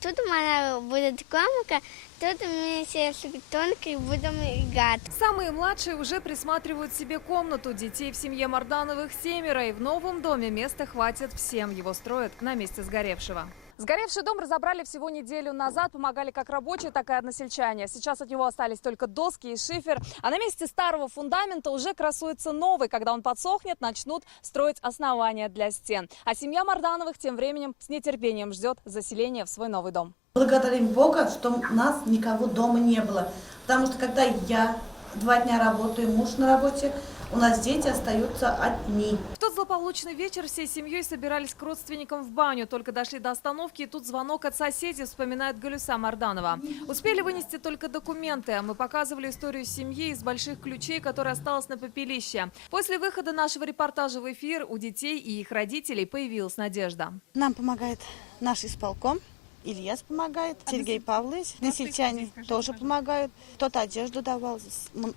тут у мене буде комната, тут ми все тонко будем играть. Самые младшие уже присматривают себе комнату. Детей в семье Мардановых 7, и в новом доме места хватит всем. Его строят на месте сгоревшего. Сгоревший дом разобрали всего неделю назад. Помогали как рабочие, так и односельчане. Сейчас от него остались только доски и шифер. А на месте старого фундамента уже красуется новый. Когда он подсохнет, начнут строить основания для стен. А семья Мардановых тем временем с нетерпением ждет заселения в свой новый дом. Благодарим Бога, что у нас никого дома не было. Потому что когда я 2 дня работаю, муж на работе, у нас дети остаются одни. В тот злополучный вечер всей семьей собирались к родственникам в баню. Только дошли до остановки, и тут звонок от соседей, вспоминает Галюса Марданова. Успели вынести только документы, а мы показывали историю семьи из больших ключей, которая осталась на попелище. После выхода нашего репортажа в эфир у детей и их родителей появилась надежда. Нам помогает наш исполком. Ильяс помогает, Сергей Павлович, односельчане тоже помогают. Кто-то одежду давал,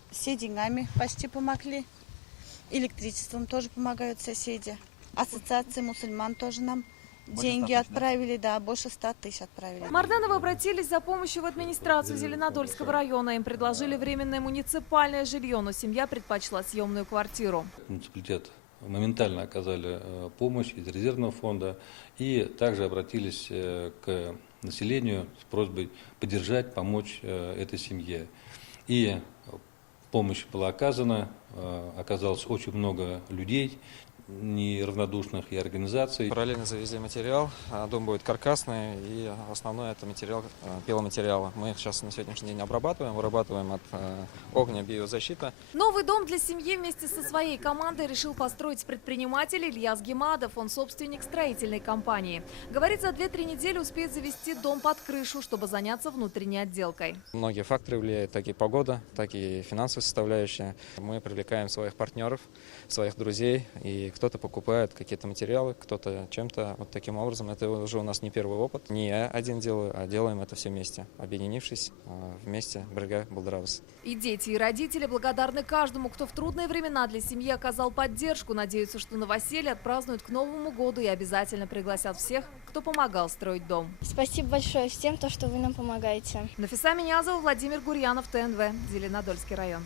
все деньгами почти помогли. Электричеством тоже помогают соседи. Ассоциация мусульман тоже нам деньги отправили, да, больше 100 тысяч отправили. Мардановы обратились за помощью в администрацию Зеленодольского района. Им предложили временное муниципальное жилье, но семья предпочла съемную квартиру. Муниципалитет моментально оказали помощь из резервного фонда и также обратились к населению с просьбой поддержать, помочь этой семье. И помощь была оказана, оказалось очень много людей неравнодушных и организаций. Параллельно завезли материал, дом будет каркасный, и основной это материал, пиломатериалы. Мы их сейчас на сегодняшний день обрабатываем, вырабатываем от огня биозащита. Новый дом для семьи вместе со своей командой решил построить предприниматель Ильяс Гемадов. Он собственник строительной компании. Говорит, за 2-3 недели успеет завести дом под крышу, чтобы заняться внутренней отделкой. Многие факторы влияют, так и погода, так и финансовая составляющая. Мы привлекаем своих партнеров, своих друзей, и кто-то покупает какие-то материалы, кто-то чем-то. Вот таким образом, это уже у нас не первый опыт. Не я один делаю, а делаем это все вместе, объединившись вместе, Брега Булдравас. И дети, и родители благодарны каждому, кто в трудные времена для семьи оказал поддержку. Надеются, что новоселье отпразднуют к Новому году и обязательно пригласят всех, кто помогал строить дом. Спасибо большое всем, что вы нам помогаете. Нафиса Минязова, Владимир Гурьянов, ТНВ, Зеленодольский район.